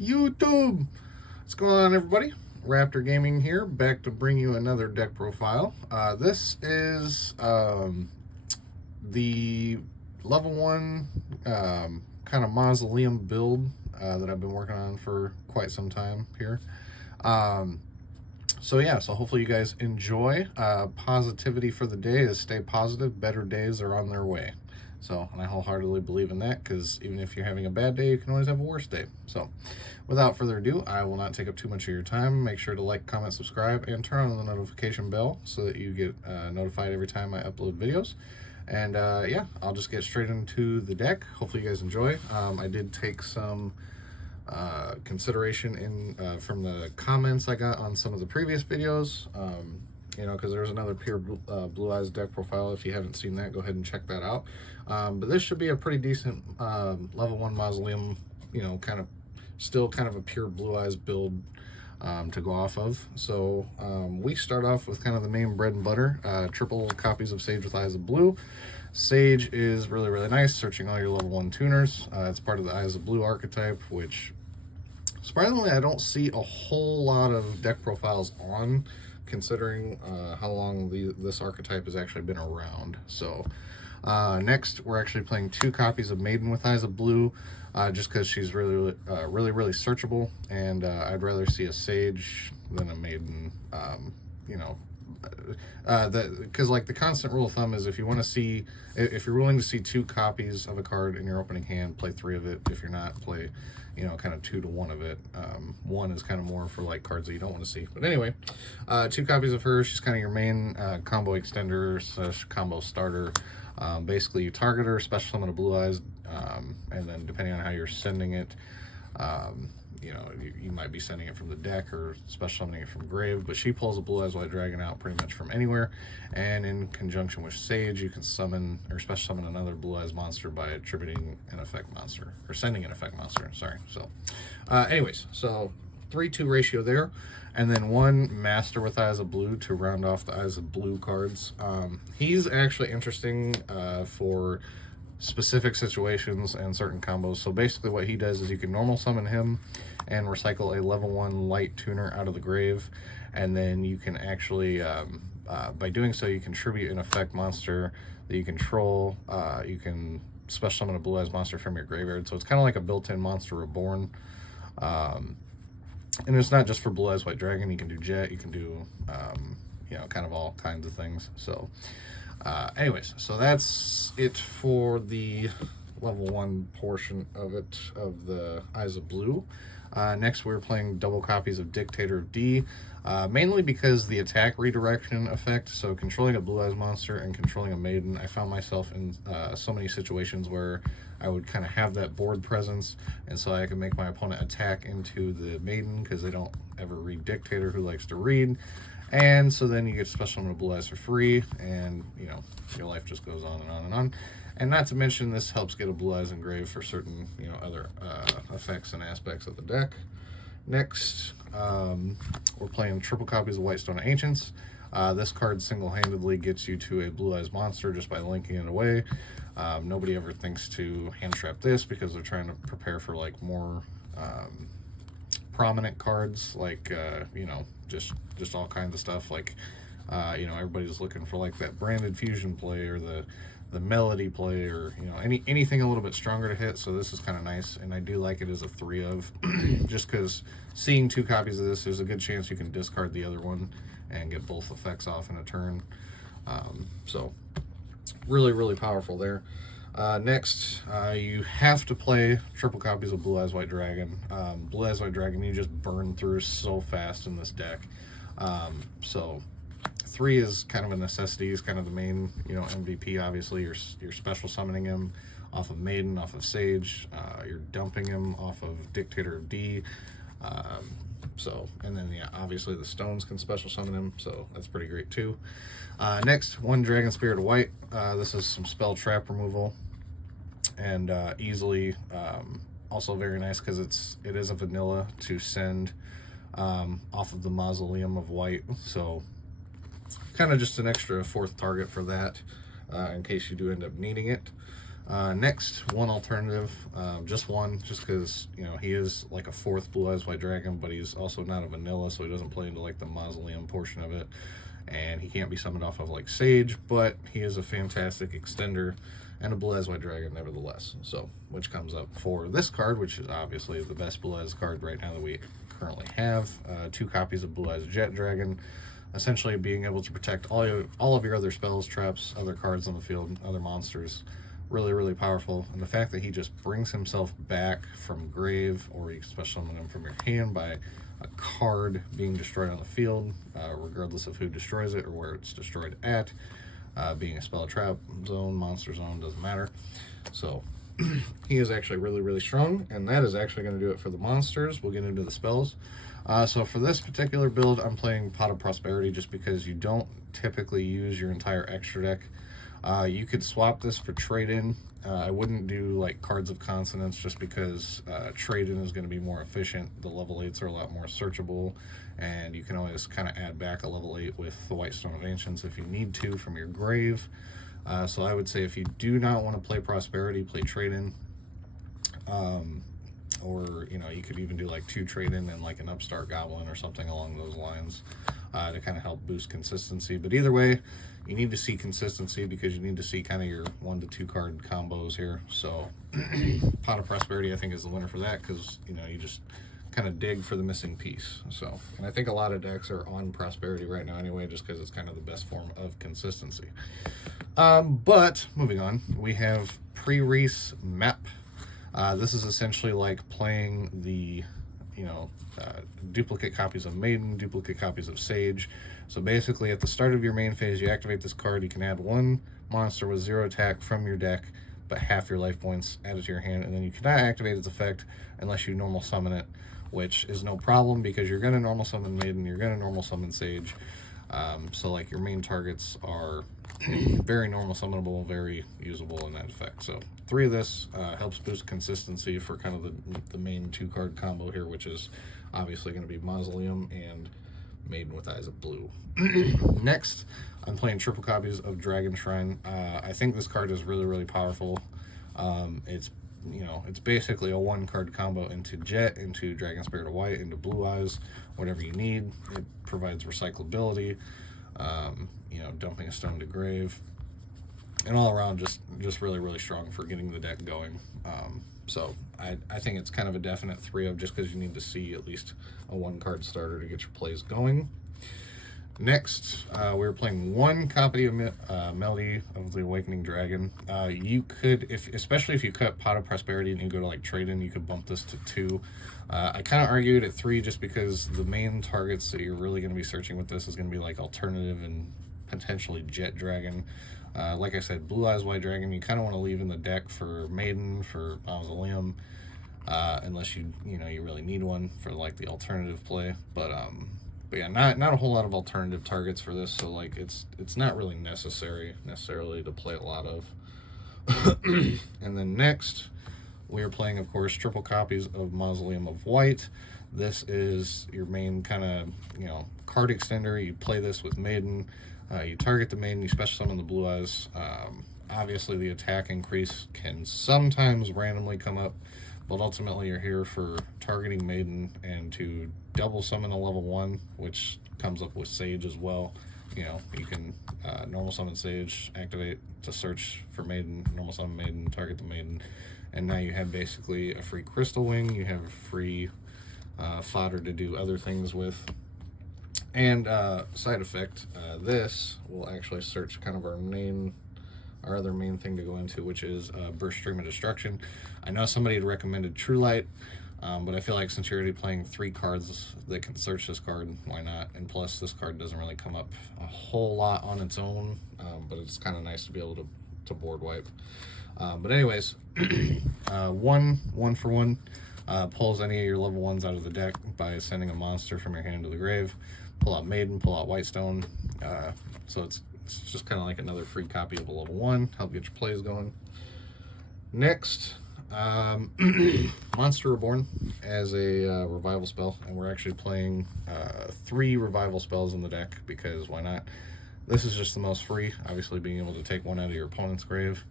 YouTube. What's going on, everybody? Raptor Gaming here, back to bring you another deck profile. This is the level 1 kind of Mausoleum build that I've been working on for quite some time here. So hopefully you guys enjoy. Positivity for the day is stay positive. Better days are on their way. So, and I wholeheartedly believe in that, because even if you're having a bad day, you can always have a worse day. So, without further ado, I will not take up too much of your time. Make sure to like, comment, subscribe, and turn on the notification bell so that you get notified every time I upload videos. And I'll just get straight into the deck. Hopefully you guys enjoy. I did take some consideration in from the comments I got on some of the previous videos. Because there's another pure Blue Eyes deck profile. If you haven't seen that, go ahead and check that out. But this should be a pretty decent level 1 Mausoleum, still kind of a pure Blue Eyes build to go off of. So we start off with kind of the main bread and butter, triple copies of Sage with Eyes of Blue. Sage is really, really nice, searching all your level 1 tuners. It's part of the Eyes of Blue archetype, which surprisingly I don't see a whole lot of deck profiles on, considering how long this archetype has actually been around. So next, we're actually playing 2 copies of Maiden with Eyes of Blue, just because she's really searchable, and I'd rather see a Sage than a Maiden. Because like the constant rule of thumb is, if you're willing to see 2 copies of a card in your opening hand, play 3 of it. If you're not, play kind of 2 to 1 of it. 1 is kind of more for like cards that you don't want to see. But anyway, 2 copies of her. She's kind of your main combo extender / combo starter. Basically, you target her, special summon a Blue Eyes, and then depending on how you're sending it, you might be sending it from the deck or special summoning it from grave, but she pulls a Blue Eyes White Dragon out pretty much from anywhere, and in conjunction with Sage, you can summon or special summon another Blue Eyes monster by attributing an effect monster, or sending an effect monster, sorry. So anyways, so 3-2 ratio there, and then 1 Master with Eyes of Blue to round off the Eyes of Blue cards. He's actually interesting for specific situations and certain combos. So basically what he does is you can normal summon him and recycle a level 1 light tuner out of the grave, and then you can actually by doing so, you contribute an effect monster that you control. You can special summon a Blue Eyes monster from your graveyard, so it's kind of like a built-in monster Reborn. And it's not just for Blue Eyes White Dragon. You can do Jet, you can do kind of all kinds of things. So anyways, so that's it for the level 1 portion of it, of the Eyes of Blue. Next, we're playing double copies of Dictator of D, mainly because the attack redirection effect. So controlling a Blue Eyes monster and controlling a Maiden, I found myself in so many situations where I would kind of have that board presence, and so I can make my opponent attack into the Maiden because they don't ever read Dictator, who likes to read. And so then you get special summon a Blue Eyes for free, and your life just goes on and on and on. And not to mention, this helps get a Blue Eyes engraved for certain other effects and aspects of the deck. Next, we're playing triple copies of Whitestone Ancients. This card single-handedly gets you to a Blue Eyes monster just by linking it away. Nobody ever thinks to hand trap this because they're trying to prepare for like more prominent cards, like just all kinds of stuff, like everybody's looking for like that branded fusion play or the melody play, or anything a little bit stronger to hit. So this is kind of nice, and I do like it as a 3 of just because seeing 2 copies of this, there's a good chance you can discard the other one and get both effects off in a turn. So really powerful there. Next, you have to play triple copies of Blue Eyes White Dragon. Blue Eyes White Dragon, you just burn through so fast in this deck. So 3 is kind of a necessity. Is kind of the main MVP. Obviously, you're special summoning him off of Maiden, off of Sage. You're dumping him off of Dictator of D. And then obviously the stones can special summon him, so that's pretty great too. Next, 1 Dragon Spirit of White. This is some spell trap removal, and easily also very nice because it is a vanilla to send off of the Mausoleum of White, so kind of just an extra 4th target for that in case you do end up needing it. Next, one alternative, just one, just because, you know, he is like a 4th Blue Eyes White Dragon, but he's also not a vanilla, so he doesn't play into like the Mausoleum portion of it, and he can't be summoned off of like Sage, but he is a fantastic extender and a Blue Eyes White Dragon nevertheless. So, which comes up for this card, which is obviously the best Blue Eyes card right now that we currently have. 2 copies of Blue Eyes Jet Dragon, essentially being able to protect all of your other spells, traps, other cards on the field, other monsters. Really, really powerful. And the fact that he just brings himself back from grave, or you can special summon him from your hand by a card being destroyed on the field, regardless of who destroys it or where it's destroyed at, being a spell, trap zone, monster zone, doesn't matter. So he is actually really, really strong, and that is actually going to do it for the monsters. We'll get into the spells. So for this particular build, I'm playing Pot of Prosperity just because you don't typically use your entire extra deck. You could swap this for trade-in. I wouldn't do like Cards of Consonance just because trade-in is going to be more efficient. The level 8s are a lot more searchable, and you can always kind of add back a level 8 with the White Stone of Ancients if you need to from your grave. So I would say if you do not want to play Prosperity, play trade-in. Or, you know, you could even do like 2 trade-in and like an Upstart Goblin or something along those lines to kind of help boost consistency. But either way, you need to see consistency because you need to see kind of your 1 to 2 card combos here. So Pot of Prosperity, I think, is the winner for that because, you know, you just kind of dig for the missing piece. So, and I think a lot of decks are on Prosperity right now anyway, just because it's kind of the best form of consistency. But moving on, we have PreRease Map. This is essentially like playing the, you know, duplicate copies of Maiden, duplicate copies of Sage. So basically, at the start of your main phase, you activate this card. You can add 1 monster with 0 attack from your deck, but half your life points added to your hand, and then you cannot activate its effect unless you normal summon it, which is no problem because you're going to normal summon Maiden, you're going to normal summon Sage. So like your main targets are very normal summonable, very usable in that effect. So 3 of this helps boost consistency for kind of the main 2-card combo here, which is obviously going to be Mausoleum and Maiden with Eyes of Blue. Next, I'm playing triple copies of Dragon Shrine. I think this card is really, really powerful. It's, you know, it's basically a 1-card combo into Jet, into Dragon Spirit of White, into Blue Eyes, whatever you need. It provides recyclability, you know, dumping a stone to grave, and all around just really, really strong for getting the deck going. So I think it's kind of a definite 3 of just because you need to see at least a 1-card starter to get your plays going. Next, we're playing 1 copy of Melody of the Awakening Dragon. You could, especially if you cut Pot of Prosperity and you go to like trade-in, you could bump this to 2. I kind of argued at 3 just because the main targets that you're really going to be searching with this is going to be like Alternative and potentially Jet Dragon. Like I said, Blue Eyes White Dragon, you kind of want to leave in the deck for Maiden, for Mausoleum, unless you really need one for like the alternative play. But yeah, not a whole lot of alternative targets for this, so like it's not really necessarily to play a lot of. And then next, we are playing, of course, triple copies of Mausoleum of White. This is your main kind of, you know, card extender. You play this with Maiden. You target the Maiden, you special summon the Blue Eyes. Obviously, the attack increase can sometimes randomly come up, but ultimately you're here for targeting Maiden and to double summon a level 1, which comes up with Sage as well. You know, you can normal summon Sage, activate to search for Maiden, normal summon Maiden, target the Maiden, and now you have basically a free Crystal Wing, you have free fodder to do other things with. And side effect, this will actually search kind of our other main thing to go into, which is Burst Stream of Destruction. I know somebody had recommended True Light, but I feel like since you're already playing 3 cards that can search this card, why not? And plus, this card doesn't really come up a whole lot on its own, but it's kind of nice to be able to board wipe. But anyways, 1 for 1 pulls any of your level 1s out of the deck by sending a monster from your hand to the grave. Pull out Maiden, pull out White Stone. So it's just kind of like another free copy of a level 1, help get your plays going. Next, Monster Reborn as a revival spell, and we're actually playing 3 revival spells in the deck because why not? This is just the most free, obviously being able to take 1 out of your opponent's grave.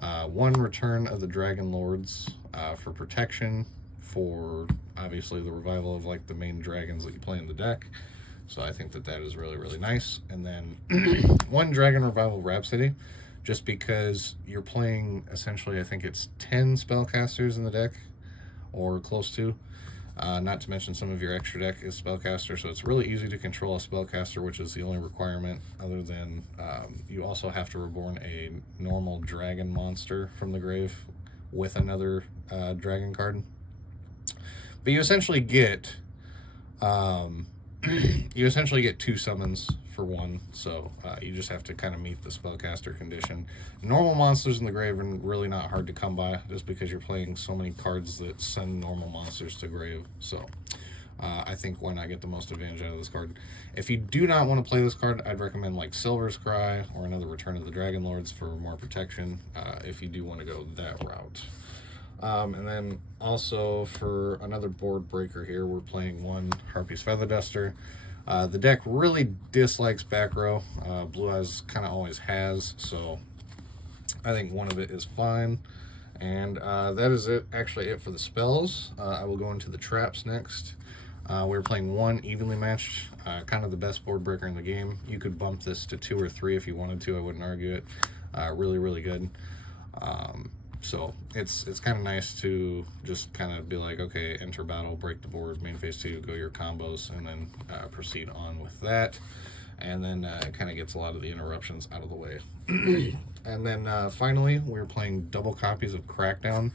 One Return of the Dragon Lords for protection, for obviously the revival of like the main dragons that you play in the deck. So I think that that is really, really nice. And then one Dragon Revival Rhapsody, just because you're playing essentially, I think it's 10 spellcasters in the deck, or close to. Not to mention some of your extra deck is spellcaster, so it's really easy to control a spellcaster, which is the only requirement, other than you also have to reborn a normal dragon monster from the grave with another dragon card. But you essentially get two summons for one, so you just have to kind of meet the spellcaster condition. Normal monsters in the grave are really not hard to come by, just because you're playing so many cards that send normal monsters to grave. So I think why not get the most advantage out of this card. If you do not want to play this card, I'd recommend like Silver's Cry or another Return of the Dragon Lords for more protection, if you do want to go that route. And then also for another board breaker here, we're playing one Harpies Feather Duster. The deck really dislikes back row. Blue Eyes kind of always has, so I think one of it is fine. And that is it for the spells. I will go into the traps next. We're playing one Evenly Matched, kind of the best board breaker in the game. You could bump this to 2 or 3 if you wanted to. I wouldn't argue it. Really, really good. So it's kind of nice to just kind of be like, okay, enter battle, break the board, main phase 2, go your combos, and then proceed on with that. And then it kind of gets a lot of the interruptions out of the way. And then finally, we're playing double copies of Crackdown.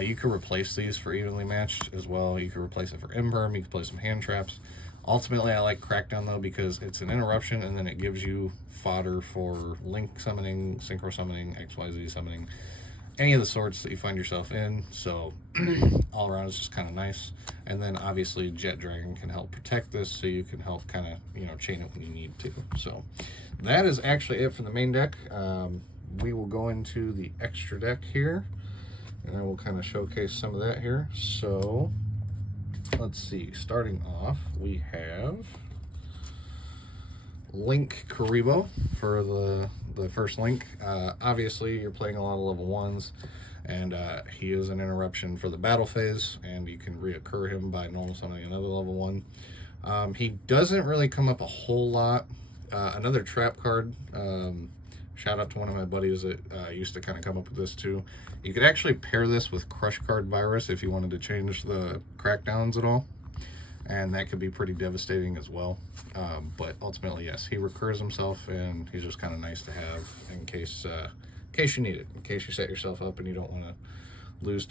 You can replace these for Evenly Matched as well. You can replace it for Imperm, you can play some hand traps. Ultimately, I like Crackdown though, because it's an interruption, and then it gives you fodder for Link summoning, Synchro summoning, XYZ summoning, any of the sorts that you find yourself in. So all around it's just kind of nice. And then obviously Jet Dragon can help protect this, so you can help kind of, you know, chain it when you need to. So that is actually it for the main deck. We will go into the extra deck here, and I will kind of showcase some of that here. So let's see, starting off we have Link Kuribo for the first Link. Obviously you're playing a lot of level 1s, and he is an interruption for the battle phase, and you can reoccur him by normal summoning another level 1. He doesn't really come up a whole lot. Another trap card, shout out to one of my buddies that used to kind of come up with this too. You could actually pair this with Crushcard Virus if you wanted to change the crackdowns at all, and that could be pretty devastating as well. But ultimately, yes, he recurs himself, and he's just kind of nice to have in case you need it, in case you set yourself up and you don't want to lose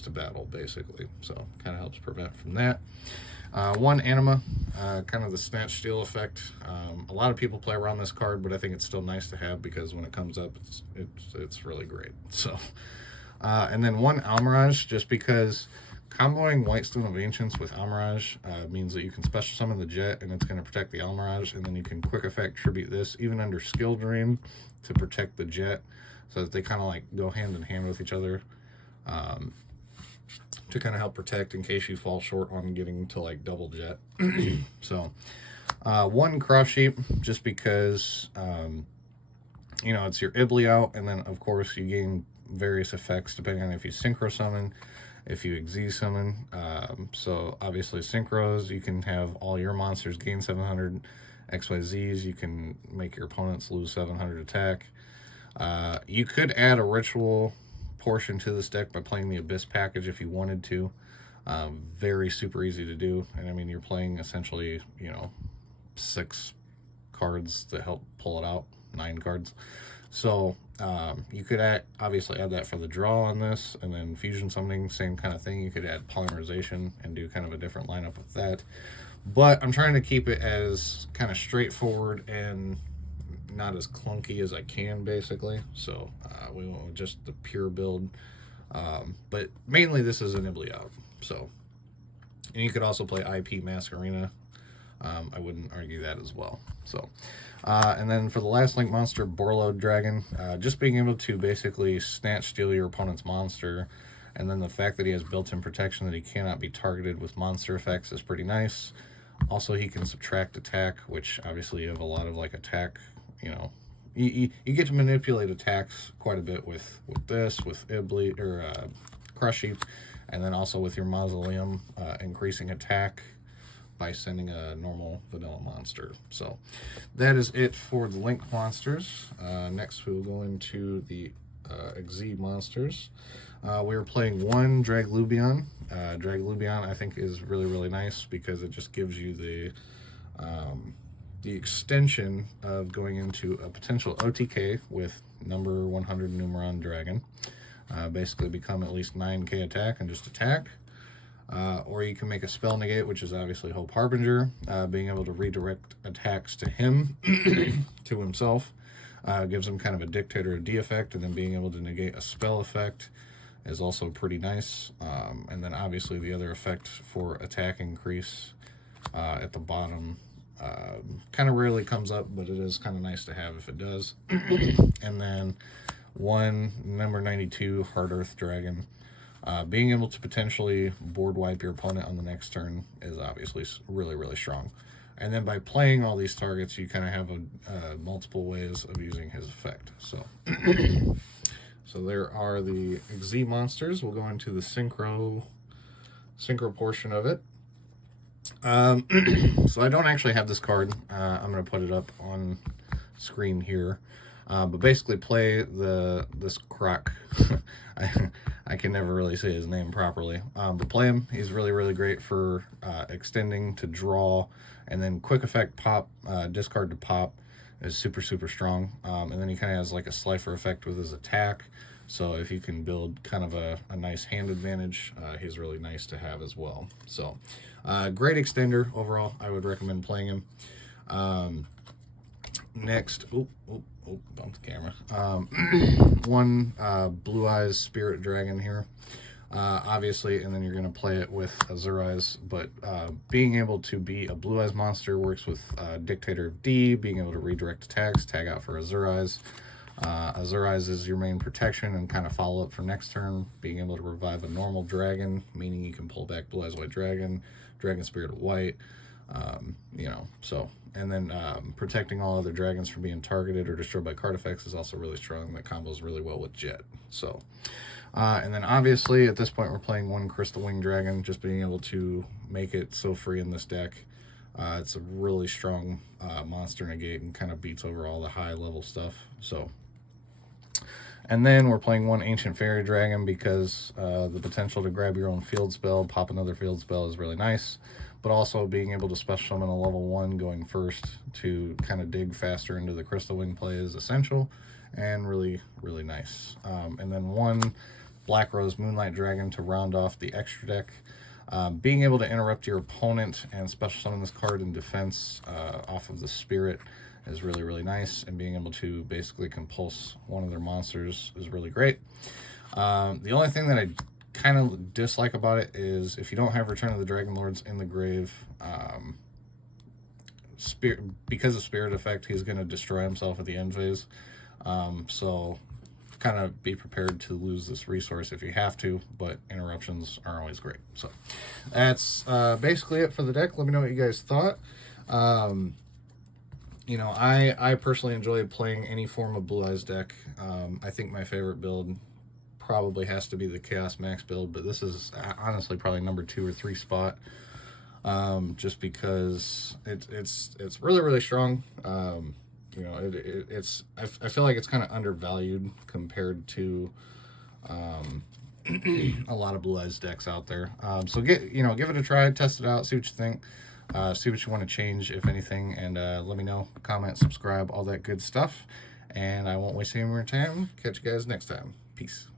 to battle, basically. So kind of helps prevent from that. One Anima, kind of the snatch steal effect. A lot of people play around this card, but I think it's still nice to have, because when it comes up, it's really great. So and then one Mirage, just because comboing Whitestone of Ancients with Mirage means that you can special summon the Jet, and it's going to protect the Mirage, and then you can quick effect tribute this, even under Skill Drain, to protect the Jet, so that they kind of like go hand in hand with each other, to kind of help protect in case you fall short on getting to like double Jet. So one Cross Sheep, just because you know, it's your Ibly out, and then of course you gain various effects depending on if you synchro summon, if you Xyz summon. So obviously synchros, you can have all your monsters gain 700 XYZs. You can make your opponents lose 700 attack. You could add a ritual portion to this deck by playing the Abyss package if you wanted to. Very super easy to do, and I mean, you're playing essentially, you know, 6 cards to help pull it out, 9 cards. So you could obviously add that for the draw on this, and then fusion summoning, same kind of thing. You could add polymerization and do kind of a different lineup with that. But I'm trying to keep it as kind of straightforward and not as clunky as I can, basically. So we went with just the pure build. But mainly this is an Ibly out. So, and you could also play IP Masquerena. I wouldn't argue that as well. So, and then for the last Link monster, Numeron Dragon, just being able to basically snatch steal your opponent's monster, and then the fact that he has built-in protection that he cannot be targeted with monster effects is pretty nice. Also, he can subtract attack, which obviously you have a lot of like attack, you know, you get to manipulate attacks quite a bit with this, with Ibli or Crush Heap, and then also with your Mausoleum, increasing attack by sending a normal vanilla monster. So that is it for the linked monsters. Next we will go into the Xyz monsters. We were playing one Drag Lubion. Drag Lubion I think is really nice because it just gives you the extension of going into a potential OTK with number 100 Numeron Dragon. Basically become at least 9k attack and just attack. Or you can make a spell negate, which is obviously Hope Harbinger. Being able to redirect attacks to him, to himself, gives him kind of a dictator or D effect, and then being able to negate a spell effect is also pretty nice. And then obviously the other effect for attack increase at the bottom kind of rarely comes up, but it is kind of nice to have if it does. And then one number 92 Hard Earth Dragon. Being able to potentially board wipe your opponent on the next turn is obviously really strong. And then by playing all these targets, you kind of have multiple ways of using his effect. So, so there are the Xyz monsters. We'll go into the synchro portion of it. So I don't actually have this card. I'm going to put it up on screen here. But basically play this Croc. I can never really say his name properly. But play him. He's really great for extending to draw, and then quick effect pop, discard to pop is super strong. And then he kind of has like a slifer effect with his attack. So if you can build kind of a nice hand advantage, he's really nice to have as well. So great extender overall. I would recommend playing him. Next, bumped the camera. One Blue Eyes Spirit Dragon here, obviously, and then you're going to play it with Azure Eyes. But being able to be a Blue Eyes monster works with Dictator of D, being able to redirect attacks, tag out for Azure Eyes. Azure Eyes is your main protection and kind of follow up for next turn. Being able to revive a normal dragon, meaning you can pull back Blue Eyes White Dragon, Dragon Spirit of White. You know, so, and then protecting all other dragons from being targeted or destroyed by card effects is also really strong. That combos really well with Jet. So, and then obviously at this point we're playing one Crystal Wing Dragon, just being able to make it so free in this deck. It's a really strong monster negate and kind of beats over all the high level stuff. So, and then we're playing one Ancient Fairy Dragon because the potential to grab your own field spell, pop another field spell is really nice. But also being able to special summon a level 1 going first to kind of dig faster into the Crystal Wing play is essential and really nice. And then one Black Rose Moonlight Dragon to round off the extra deck. Being able to interrupt your opponent and special summon this card in defense off of the Spirit is really nice, and being able to basically compulse one of their monsters is really great. The only thing that I kind of dislike about it is if you don't have Return of the Dragon Lords in the grave, because of Spirit effect, he's going to destroy himself at the end phase. So kind of be prepared to lose this resource if you have to, but interruptions are always great. So that's basically it for the deck. Let me know what you guys thought. You know, I personally enjoy playing any form of Blue Eyes deck. I think my favorite build probably has to be the Chaos Max build, but this is honestly probably number 2 or 3 spot, just because it's really strong. You know, I feel like it's kind of undervalued compared to a lot of Blue Eyes decks out there. So give it a try, test it out, see what you think, see what you want to change, if anything, and let me know. Comment, subscribe, all that good stuff, and I won't waste any more time. Catch you guys next time. Peace.